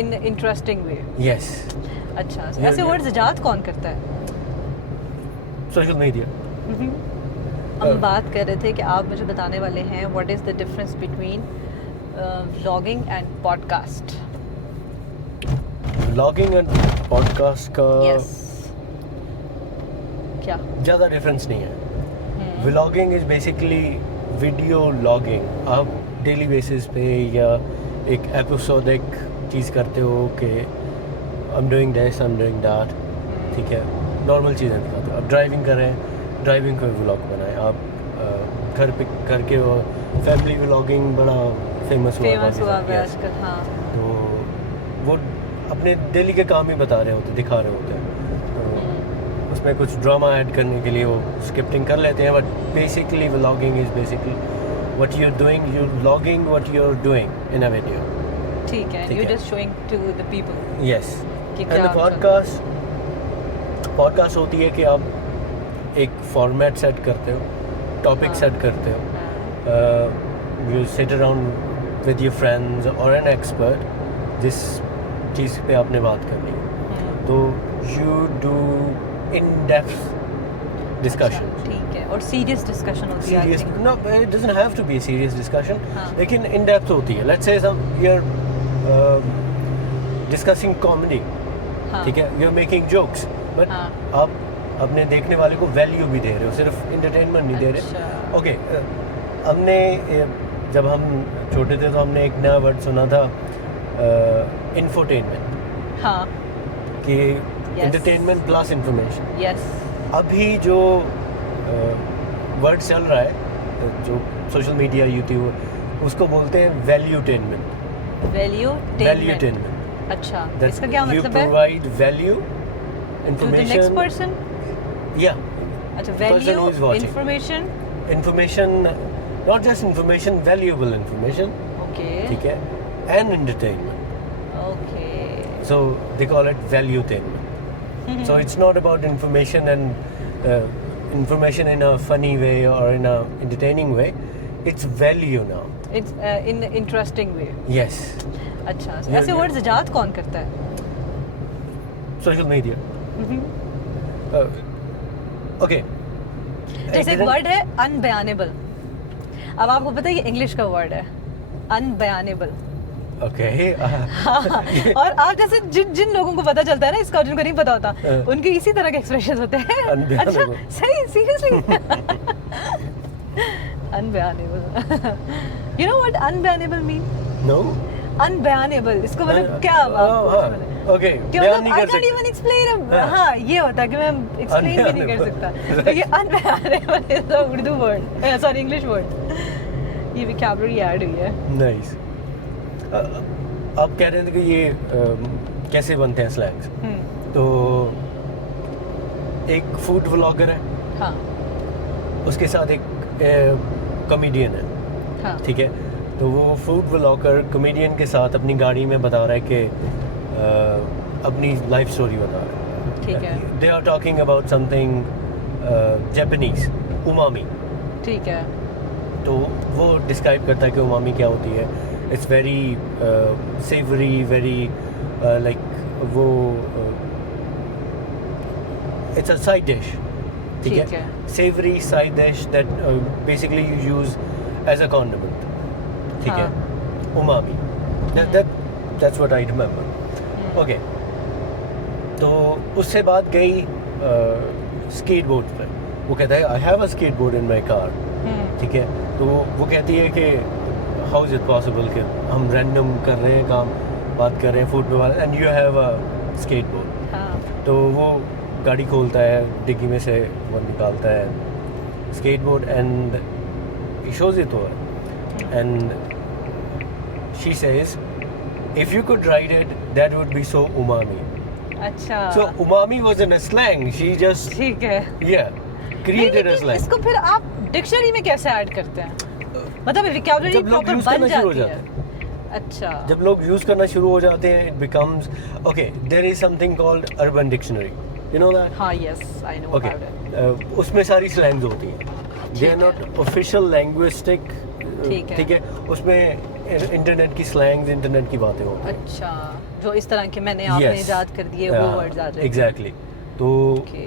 in interesting way. Yes. अच्छा, Yeah, ऐसे yeah. Words इजाद कौन करता है? Social media. हम बात कर रहे थे कि आप मुझे बताने वाले हैं what is the difference between vlogging and podcast. Vlogging and podcast का यस. क्या? ज़्यादा डिफरेंस नहीं है. Vlogging is basically video logging. आप डेली बेसिस पे या एक एपिसोडिक चीज़ करते हो कि I'm doing this, I'm doing that. ठीक है, नॉर्मल चीज़ें दिखाते हो. आप ड्राइविंग कर रहे हैं, ड्राइविंग का व्लॉग बनाएं. आप घर पे करके वो फैमिली व्लॉगिंग बड़ा फेमस हुआ है आजकल. हाँ. तो वो अपने डेली के काम ही बता रहे होते, दिखा रहे होते हैं. तो उसमें कुछ ड्रामा ऐड करने के लिए वो स्क्रिप्टिंग कर लेते हैं. But basically vlogging is basically what you're doing, you're logging what you're doing in a video. ठीक है. You're just showing to the people. Yes. कि And क्या the podcast होती है कि आप एक फॉर्मेट सेट करते हो, टॉपिक सेट करते हो. You sit around with your friends or an expert जिस चीज़ पे आपने बात करनी है. तो you do in-depth discussion. ठीक है. और सीरियस डिस्कशन होती है. Serious? No, it doesn't have to be a serious discussion. हाँ. लेकिन in depth होती है. Let's say you're discussing comedy. हाँ. ठीक है. You're making jokes, but हाँ. आप अपने देखने वाले को वैल्यू भी दे रहे हो, सिर्फ इंटरटेनमेंट नहीं दे रहे. अच्छा. ओके. हमने जब हम छोटे थे तो हमने एक नया वर्ड सुना था, इंफोटेनमेंट. हाँ. कि इंटरटेनमेंट प्लस इंफॉर्मेशन. यस. अभी जो वर्ड चल रहा है, जो सोशल मीडिया, यूट्यूब, उसको बोलते हैं वैल्यूटेनमेंट. वैल्यूटेनमेंट. अच्छा. इसका क्या मतलब है? You provide value, To the next information. person. Yeah. अच्छा. Person who Value, is watching. information. Information, not just information, valuable information. Okay. ठीक है. And entertainment. Okay. So they call it valuetainment. So it's not about information and information in a funny way or in a entertaining way. It's value now. It's in an interesting way. Yes. अच्छा. Yeah, ऐसे yeah. Words इजाद कौन करता है? Social media. Okay. जैसे एक word है अनबयानेबल. अब आपको पता है ये इंग्लिश का वर्ड है अनबयानेबल. Okay. हाँ. और आप जैसे जिन लोगों को पता चलता है ना इसका, जिनको नहीं पता होता, उनके इसी तरह के एक्सप्रेशन होते हैं. अच्छा. सही. Seriously. अनबयानेबल. You know what unbearable mean? No. Unbearable. इसको मतलब क्या? Okay. क्या बयान मतलब नहीं I कर can't सकते. even explain. हाँ, ये होता है कि मैं explain भी नहीं कर सकता. तो ये unbearable is a Urdu word. Sorry, English word. ये vocabulary ऐड हुई है. Nice. आप कह रहे थे कि ये कैसे बनते हैं स्लैंग्स. तो एक फूड व्लॉगर है. हाँ. उसके साथ एक कॉमेडियन है. हाँ. ठीक है. तो वो फूड व्लॉगर कॉमेडियन के साथ अपनी गाड़ी में बता रहा है कि अपनी लाइफ स्टोरी बता रहा है. ठीक है. They are talking about something Japanese, umami. ठीक है. तो वो डिस्क्राइब करता है कि उमामी क्या होती है. It's very savoury, very like वो इट्स अ साइड डिश. ठीक है. Savoury side dish that basically you use as a condiment. ठीक है. Umami. That's what I remember. Okay. तो उससे बात गई स्केट बोर्ड पर. वो कहता है I have a skateboard in my car. ठीक है. तो वो कहती है कि how is it possible कि हम रैंडम कर रहे हैं काम, बात कर रहे हैं फूड पे वाला, and you have a skateboard. हाँ. तो वो गाड़ी खोलता है, डिग्गी में से वो निकालता है skateboard and he shows it to her. And she says, if you could write it, that would be so umami. अच्छा. So umami wasn't a slang. She just ठीक है. yeah created a slang. इसको फिर आप dictionary में कैसे add करते हैं? मतलब vocabulary प्रॉपर बन जाती है. अच्छा. जब लोग यूज करना शुरू हो जाते हैं, it becomes okay. There is something called urban dictionary. You know that? हाँ. Yes, I know Okay. about it. उसमें सारी स्लैंग्स होती हैं. They are not official linguistic. ठीक है. ठीक है. उसमें इंटरनेट की स्लैंग्स, इंटरनेट की बातें होती हैं। अच्छा, जो इस तरह के मैंने आपने Yes. ईजाद कर दिए वो वर्ड्स आ जाते एग्जैक्टली। तो ओके,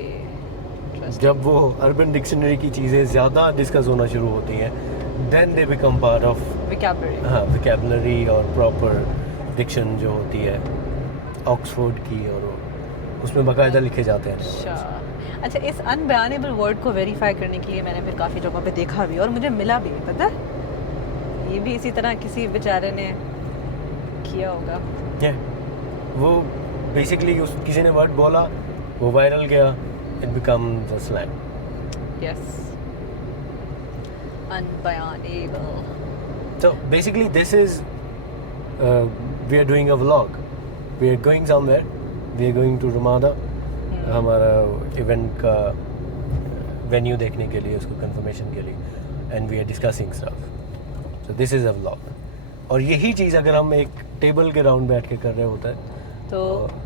जब वो अर्बन डिक्शनरी की चीज़ें ज़्यादा डिस्कस होना शुरू होती हैं, then they become part of vocabulary. हाँ वोकैबुलरी और प्रॉपर डिक्शन जो होती है ऑक्सफोर्ड की, और उसमें बाकायदा लिखे जाते हैं। अच्छा, इस अनबयानेबल वर्ड को वेरीफाई करने के लिए मैंने फिर काफ़ी जगहों पे देखा भी और मुझे मिला भी, पता है, ये भी इसी तरह किसी बेचारे ने किया होगा। Yeah. वो बेसिकली किसी ने वर्ड बोला, वो वायरल गया, it become the slang. Yes, अनबयानेबल। So basically this is we are doing a vlog. We are going somewhere. We are going to Ramada. हमारा इवेंट का वेन्यू देखने के लिए, उसको कंफर्मेशन के लिए, and we are discussing stuff. So this is a vlog. और यही चीज़ अगर हम एक टेबल के राउंड बैठ के कर रहे होता है तो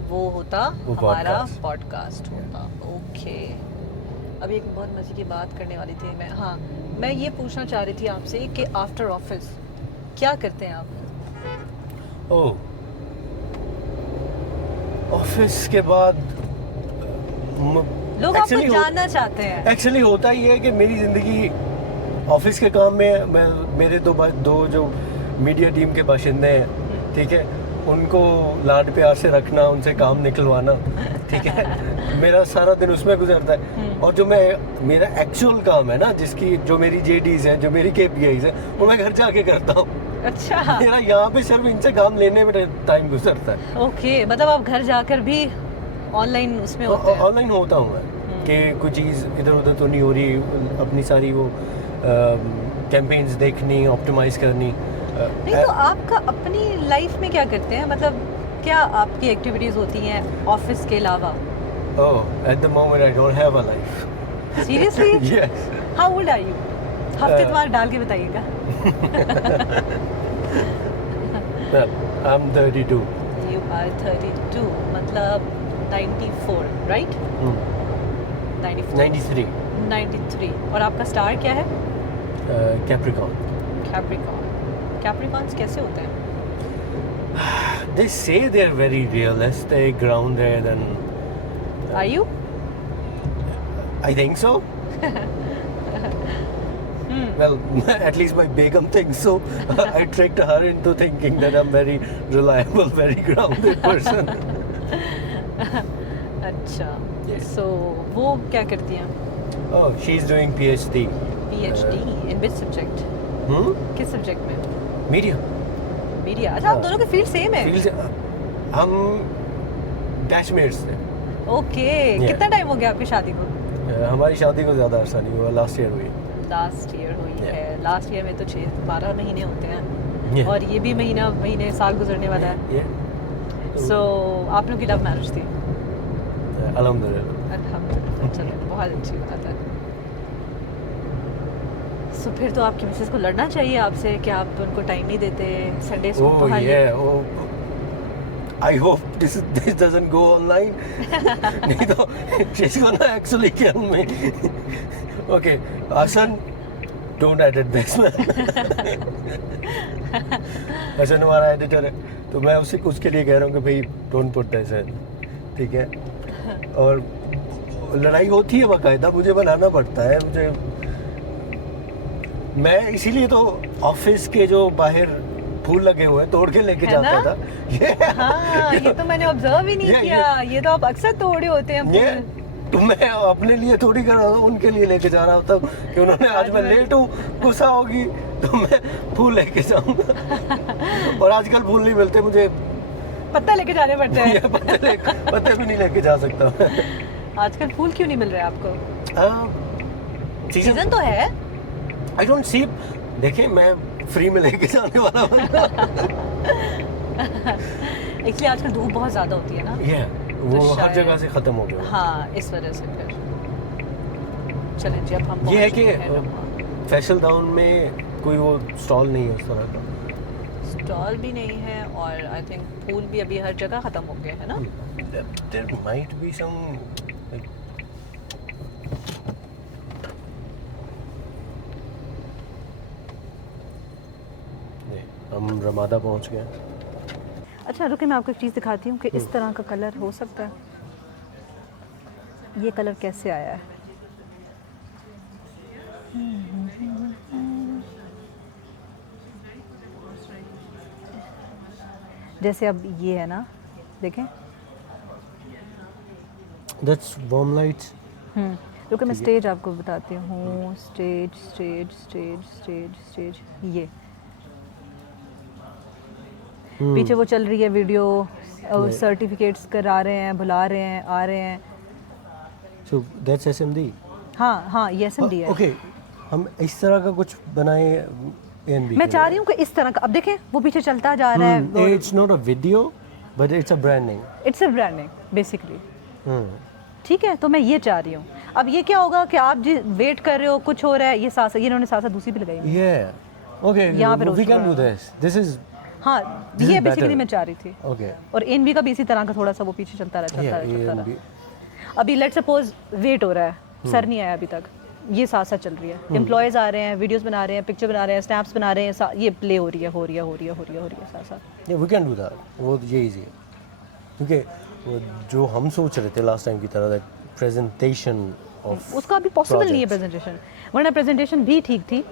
वो होता वो हमारा podcast. पॉडकास्ट होता। ओके, अभी एक बहुत मज़े की बात करने वाली थी मैं। हाँ, मैं ये पूछना चाह रही थी आपसे कि आफ्टर ऑफिस क्या करते हैं आप? ओह, ऑफिस के बाद लोग आपको जानना चाहते हैं। एक्चुअली होता ही है कि मेरी ज़िंदगी ऑफिस के काम में, मैं मेरे दो जो मीडिया टीम के बाशिंदे हैं, ठीक है, उनको लाड प्यार से रखना, उनसे काम निकलवाना, ठीक है, मेरा सारा दिन उसमें गुजरता है। और जो मेरा एक्चुअल काम है ना, जिसकी जो मेरी जेडीज है, जो मेरी केपीआईज है, वो मैं घर जाके करता हूँ। अच्छा, मेरा यहाँ पे सिर्फ इनसे काम लेने में टाइम गुजरता है। ओके, मतलब आप घर जाकर भी ऑनलाइन उसमें होते हैं? ऑनलाइन होता हूँ मैं, कि कोई चीज़ इधर उधर तो नहीं हो रही, अपनी सारी वो कैंपेन्स देखनी, ऑप्टिमाइज करनी। नहीं, तो आपका अपनी लाइफ में क्या करते हैं, मतलब क्या आपकी एक्टिविटीज होती हैं ऑफिस के अलावा? Oh, at the moment I don't have a life. Seriously? Yes. How old are you? हफ्ते तुम्हारा डाल के बताइएगा। I am 32। यू आर 32, मतलब 94, राइट? 93। 93। और आपका स्टार क्या है? कैप्रिकॉर्न। कैप्रिकॉन्स कैसे होते हैं? They say they're very realistic, grounded, and Are you? I think so. Well, at least my Begum thinks so. I tricked her into thinking that I'm very reliable, very grounded person. अच्छा, Yeah. so वो क्या करती हैं? Oh, she's doing PhD. PhD in which subject? किस subject में? Media. Media. अच्छा, आप दोनों की फील्ड सेम है? Fields, हम डैशमेट्स थे। Okay, Yeah. कितना टाइम हो गया आपकी शादी को? हमारी शादी को ज़्यादा अरसा नहीं हुआ, लास्ट ईयर हुई। लास्ट ईयर हुई Yeah. है। लास्ट ईयर में तो 12 महीने होते हैं। Yeah. और ये भी महीने साल गुजरने वाला है। Yeah. सो आप लोग की लव मैरिज थी? अल्हम्दुलिल्लाह। अल्हम्दुलिल्लाह, चलो बहुत अच्छी बात है। सो फिर तो आपकी मिसेस को लड़ना चाहिए आपसे कि आप उनको टाइम नहीं देते संडेज को। Oh yeah. Oh, I hope this doesn't go online. नहीं तो she's gonna actually kill me. Okay, Hasan, don't edit this man. Hasan हमारा एडिटर है, तो मैं उसके लिए कह रहा हूँ कि भाई don't put this in, ठीक है। और लड़ाई होती है बाकायदा, मुझे बनाना पड़ता है, मुझे, मैं इसीलिए तो ऑफिस के जो बाहर फूल लगे हुए हैं तोड़ के लेके है जाता ना? था। हाँ, ये तो मैंने ऑब्जर्व ही नहीं Yeah, किया। ये तो आप अक्सर तोड़े होते हैं ये फूल। तो मैं अपने लिए थोड़ी कर रहा हूँ, उनके लिए लेके जा रहा होता कि उन्होंने आज मैं लेट हूँ, गुस्सा होगी तो मैं फूल लेके जाऊंगा। और आजकल फूल नहीं मिलते मुझे, पत्ता लेके जाने पड़ते हैं। पत्ते भी नहीं लेके जा सकता। आजकल फूल क्यों नहीं मिल रहे आपको? सीजन तो है। आई डोंट सी, देखिए मैं फ्री में लेके जाने वाला हूँ। एक्चुअली आजकल धूप बहुत ज्यादा होती है ना। वो हर शायद- जगह से खत्म हो गया। हाँ, इस वजह से फिर चलें जी, अब हम ये है पहुंच कि चुके हैं वहाँ। फैसल टाउन में कोई वो स्टॉल नहीं है उस तरह का। स्टॉल भी नहीं है और आई थिंक फूल भी अभी हर जगह खत्म हो गए हैं ना। There might be some like, हम रमादा पहुंच गए। अच्छा रुके, मैं आपको एक चीज़ दिखाती हूँ कि इस तरह का कलर हो सकता है। ये कलर कैसे आया है? जैसे अब ये है ना, देखें। That's warm lights. रुके मैं स्टेज आपको बताती हूँ। Stage stage stage stage stage, ये पीछे वो चल रही है वीडियो, सर्टिफिकेट्स करा रहे हैं, बुला रहे हैं, आ रहे हैं। So that's SMD. हाँ हाँ, ये एसएमडी है। ओके, हम इस तरह का कुछ बनाए एएनबी। मैं चाह रही हूँ कि इस तरह का, अब देखें वो पीछे चलता जा रहा है। It's not a video but it's a branding. It's a branding basically. ठीक है, तो मैं ये चाह रही हूँ। अब ये क्या होगा कि आप जी वेट कर रहे हो, कुछ हो रहा है, ये साथ ये इन्होंने साथ दूसरी भी लगाई है। Yeah. Okay. यहाँ पे We can do this. This is. हाँ, This ये is बेसिकली better. मैं चाह रही थी। Okay. और एनबी का भी इसी तरह का थोड़ा सा वो पीछे चलता रहा, चलता रहा, चलता ANB. रहा। अभी लेट्स सपोज वेट हो रहा है, सर नहीं आया अभी तक, ये साथ साथ चल रही है। एम्प्लॉयज़ आ रहे हैं, वीडियोस बना रहे हैं, पिक्चर बना रहे हैं, स्नैप्स बना रहे हैं, ये प्ले हो रही है, हो रही है, हो रही है, हो रही है, हो रही है साथ साथ। Yeah, we can do that. वो ये easy है, क्योंकि वो जो हम सोच रहे थे लास्ट टाइम की तरह that presentation of उसका अभी पॉसिबल नहीं है प्रेजेंटेशन, वरना प्रेजेंटेशन भी ठीक थी।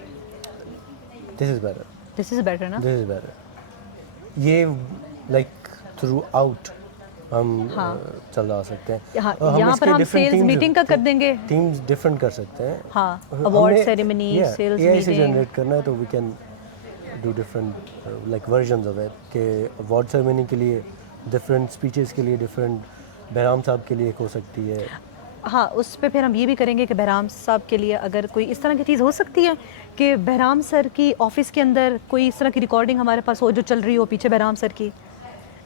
This is better. This is better ना। This is better. ये like throughout हम चला सकते हैं। हाँ, हम यहाँ इसके पर हम different सेल्स teams- मीटिंग का कर देंगे। टीम्स डिफरेंट कर सकते हैं। हाँ, हमने- award ceremony, yeah, sales AI से मीटिंग। जनरेट करना है तो we can do different like versions of it, कि अवार्ड सेरेमनी के लिए डिफरेंट, स्पीचेस के लिए डिफरेंट, बहराम साहब के लिए एक हो सकती है। हाँ, उस पे फिर हम ये भी करेंगे कि बहराम साहब के लिए अगर कोई इस तरह की चीज़ हो सकती है कि बहराम सर की ऑफिस के अंदर कोई इस तरह की रिकॉर्डिंग हमारे पास हो जो चल रही हो पीछे बहराम सर की,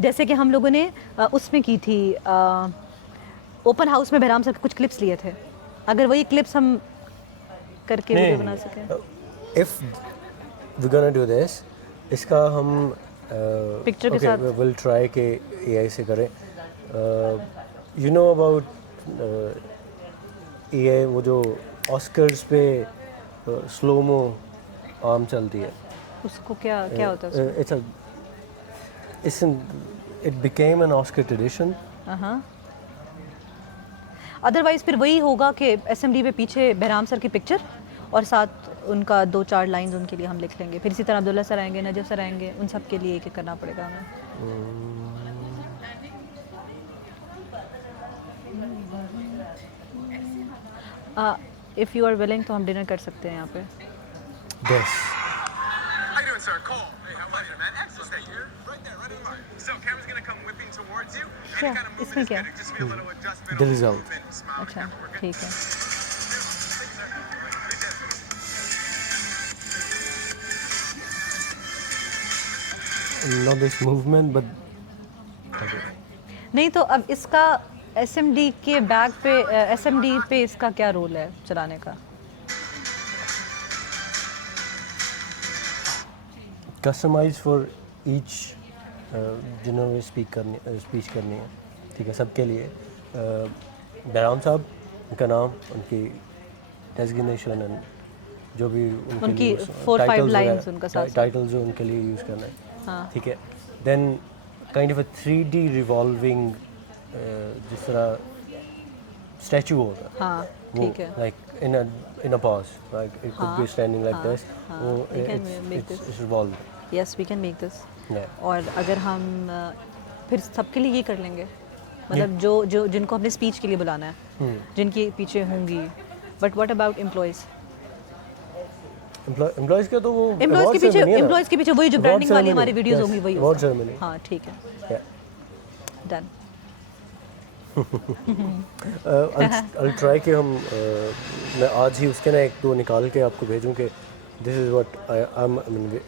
जैसे कि हम लोगों ने उसमें की थी ओपन हाउस में बहराम सर के कुछ क्लिप्स लिए थे। अगर वही क्लिप्स हम करके वीडियो बना सकें। If we gonna do this, इसका हम पिक्चर के साथ विल ट्राई के एआई से करें। यू नो अबाउट एआई, वो जो ऑस्कर्स पे स्लोमो आम चलती है, उसको क्या क्या होता है it became an Oscar tradition. Otherwise फिर वही होगा कि एसएमडी पे पीछे बहराम सर की पिक्चर और साथ उनका 2-4 लाइंस उनके लिए हम लिख लेंगे। फिर इसी तरह अब्दुल्ला सर आएंगे, नजफ सर आएंगे, उन सब के लिए एक एक करना पड़ेगा हमें। इफ़ यू आर विलिंग तो हम डिनर कर सकते हैं यहाँ पे। Yes. How you doing, sir? Cole. Hey, how are you, man? Excellent. Okay, you're right there, right in line. So, camera's gonna come whipping towards you. Any Sure. kind of movement इसमें is क्या? good. Just be a little adjustment. The a little result. movement, smile, the अच्छा, camera. We're good. ठीक है। Not this movement, but नहीं तो अब इसका SMD के बैग पे, एसएमडी पे इसका क्या रोल है चलाने का? कस्टमाइज फॉर ईच, जिन्होंने स्पीच करनी है, ठीक है, सबके लिए। बहराम साहब, उनका नाम, उनकी डेजिग्नेशन एंड जो भी उनकी 4-5 लाइंस उनका साथ टाइटल जो उनके लिए यूज़ करना है, हाँ। ठीक है। Then kind of a 3D revolving, जिस तरह स्टैचू होता है, हाँ, ठीक है। Like in a pose, like it could be standing like this. we can make this. It's revolved. Yes, we can make this. Yeah. और अगर हम फिर सबके लिए ये कर लेंगे, मतलब जो जिनको हमने स्पीच के लिए बुलाना है, जिनकी पीछे होंगी। But what about employees? Employees का तो वो एम्प्लॉयज़ के पीछे वही जो ब्रांडिंग वाली हमारी वीडियोस होंगी वही अवार्ड होगा। सेरेमनी। हाँ, ठीक है, डन। I'll try कि हम मैं आज ही उसके ना 1-2 निकाल के आपको भेजूं कि this is what I'm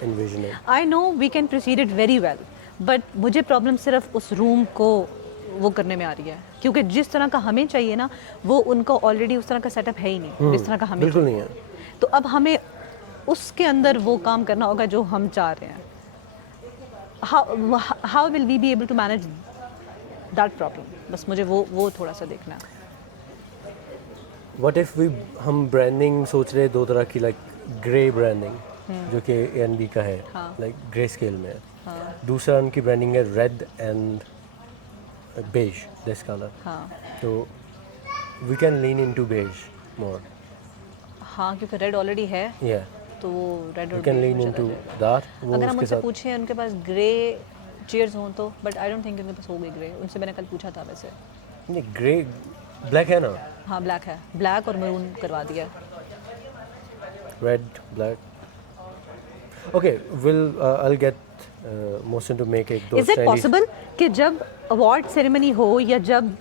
envisioning. I know we can proceed it very well, but मुझे प्रॉब्लम सिर्फ उस रूम को वो करने में आ रही है, क्योंकि जिस तरह का हमें चाहिए ना, वो उनका ऑलरेडी उस तरह का सेटअप है ही नहीं जिस तरह का हमें बिल्कुल चाहिए। नहीं है। तो अब हमें उसके अंदर वो काम करना होगा जो हम चाह रहे हैं। How will we be able to manage that problem? बस मुझे वो थोड़ा सा देखना है। What if we हम ब्रांडिंग सोच रहे 2 तरह की, लाइक ग्रे ब्रांडिंग, जो कि ANB का है, हाँ। लाइक ग्रे स्केल में है। हाँ दूसरा उनकी ब्रांडिंग है red and beige, this colour. हाँ तो we can lean into beige more, हाँ, क्योंकि रेड ऑलरेडी है या तो वो रेड वी और कैन beige लीन में इनटू चला जाएगा। दैट। वो अगर हम उसके उनसे साथ पूछें उनके पास ग्रे चेयर्स हों तो, बट आई डोंट थिंक उनके पास होगी ग्रे, उनसे मैंने कल पूछा था वैसे। नहीं, ग्रे ब्लैक है ना, हाँ ब्लैक है, ब्लैक और मरून करवा दिया। Red black. Okay, will I will get Mohsin to make एक दो इज इट पॉसिबल कि जब अवार्ड सेरेमनी हो या जब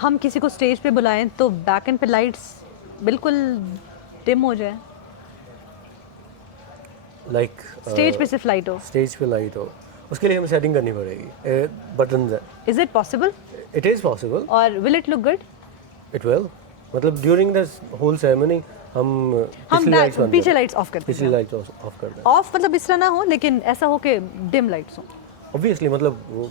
हम किसी को स्टेज पे बुलाएं तो बैक एंड पे लाइट्स बिल्कुल डिम हो जाए, लाइक स्टेज पे सिर्फ लाइट हो? स्टेज पे लाइट हो, उसके लिए हमें सेटिंग करनी पड़ेगी, बटन है। Is it possible it is possible, और will it look good? It will, मतलब ड्यूरिंग दिस होल सेरेमनी हम पिछली लाइट्स बंद पीछे कर दें। लाइट्स ऑफ कर पिछली दें। लाइट्स ऑफ कर दें। ऑफ मतलब इस तरह ना हो, लेकिन ऐसा हो कि डिम लाइट्स हो। ऑब्वियसली, मतलब वो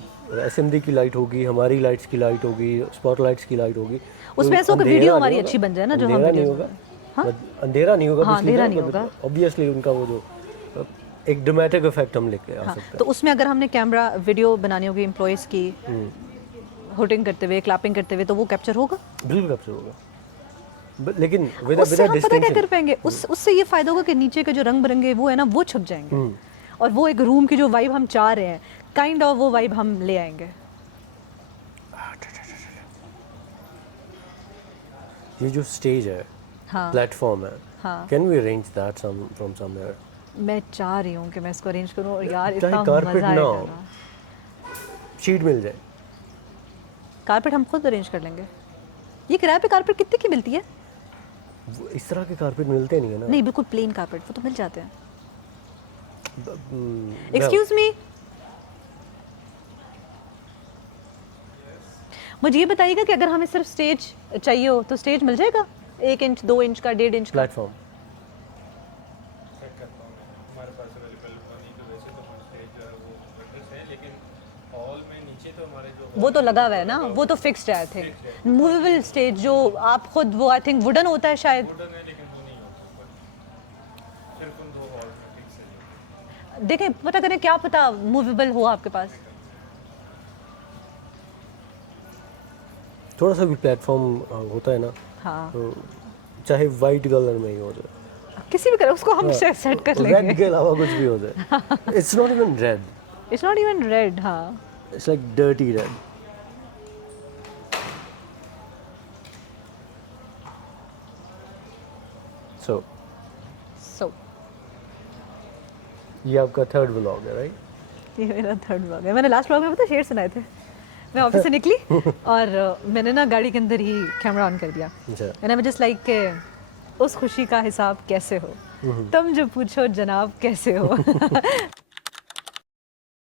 SMD की लाइट होगी, हमारी लाइट्स की लाइट होगी, स्पॉट लाइट्स की लाइट होगी। उसमें ऐसा होगा अंधेरा वीडियो नहीं हमारी होगा, अच्छी बन जाए ना, जो हम अंधेरा नहीं वीडियोस होगा, हाँ? अंधेरा नहीं होगा, हाँ, अंधेरा नहीं होगा। ऑब्वियसली उनका वो जो एक ड्रामेटिक इफेक्ट हम लेके आ हाँ, सकते तो उसमें अगर हमने कैमरा वीडियो बनानी होगी एम्प्लॉयज़ की होटिंग करते हुए, क्लैपिंग करते हुए, तो वो कैप्चर होगा? हैं। बिल्कुल कैप्चर होगा, लेकिन विद उससे हम पता क्या कर डिस्टिंक्शन। पाएंगे, उससे ये फायदा होगा कि नीचे के जो रंग बिरंगे वो है ना, वो छुप जाएंगे और वो एक रूम की जो वाइब हम चाह रहे हैं, काइंड ऑफ वो वाइब हम ले आएंगे। ये जो स्टेज है, हाँ प्लेटफॉर्म है, हाँ, can we arrange that from somewhere? मैं चाह रही हूँ कि मैं इसको अरेंज करूँ और यार चाहे इतना carpet मजा ना आएगा हो। ना। शीट मिल जाए, कारपेट हम खुद अरेंज कर लेंगे। ये किराए पे कारपेट कितने की मिलती है? वो इस तरह के कारपेट मिलते नहीं है ना। नहीं, बिल्कुल प्लेन कारपेट वो तो मिल जाते हैं। well, एक्सक्यूज मी, मुझे ये बताइएगा कि अगर हमें सिर्फ स्टेज चाहिए हो तो स्टेज मिल जाएगा? 1 इंच 2 इंच का, 1.5 इंच का? प्लेटफॉर्म चेक करता हूँ मैं, हमारे पास अवेलेबल नहीं तो वैसे तो हमारे स्टेज जो है वो वर्कर्स है, लेकिन हॉल में नीचे तो हमारे जो वो तो लगा हुआ है ना, वो तो फिक्स्ड है आई थिंक। मूवेबल स्टेज जो आप खुद, वो आई थिंक वुडन होता है शायद। वुडन है लेकिन वो नहीं होता ऊपर, सिर्फ उन 2 हॉल में फिक्स है। देखें, पता करें, क्या पता मूवेबल हो आपके पास। थोड़ा सा भी प्लेटफॉर्म होता है ना, हाँ, तो चाहे वाइट कलर में ही हो जाए, किसी भी कलर उसको हम सेट कर रेड लेंगे। के अलावा कुछ भी हो जाए। It's not even red, it's not even red. हाँ, इट्स लाइक डर्टी रेड। सो सो ये आपका थर्ड व्लॉग है, राइट? ये मेरा थर्ड व्लॉग है। मैंने लास्ट व्लॉग में पता शेर सुनाए थे। मैं ऑफिस से निकली और मैंने ना गाड़ी के अंदर ही कैमरा ऑन कर दिया। अच्छा, and I was just like के उस खुशी का हिसाब कैसे हो, तुम जो पूछो जनाब कैसे हो।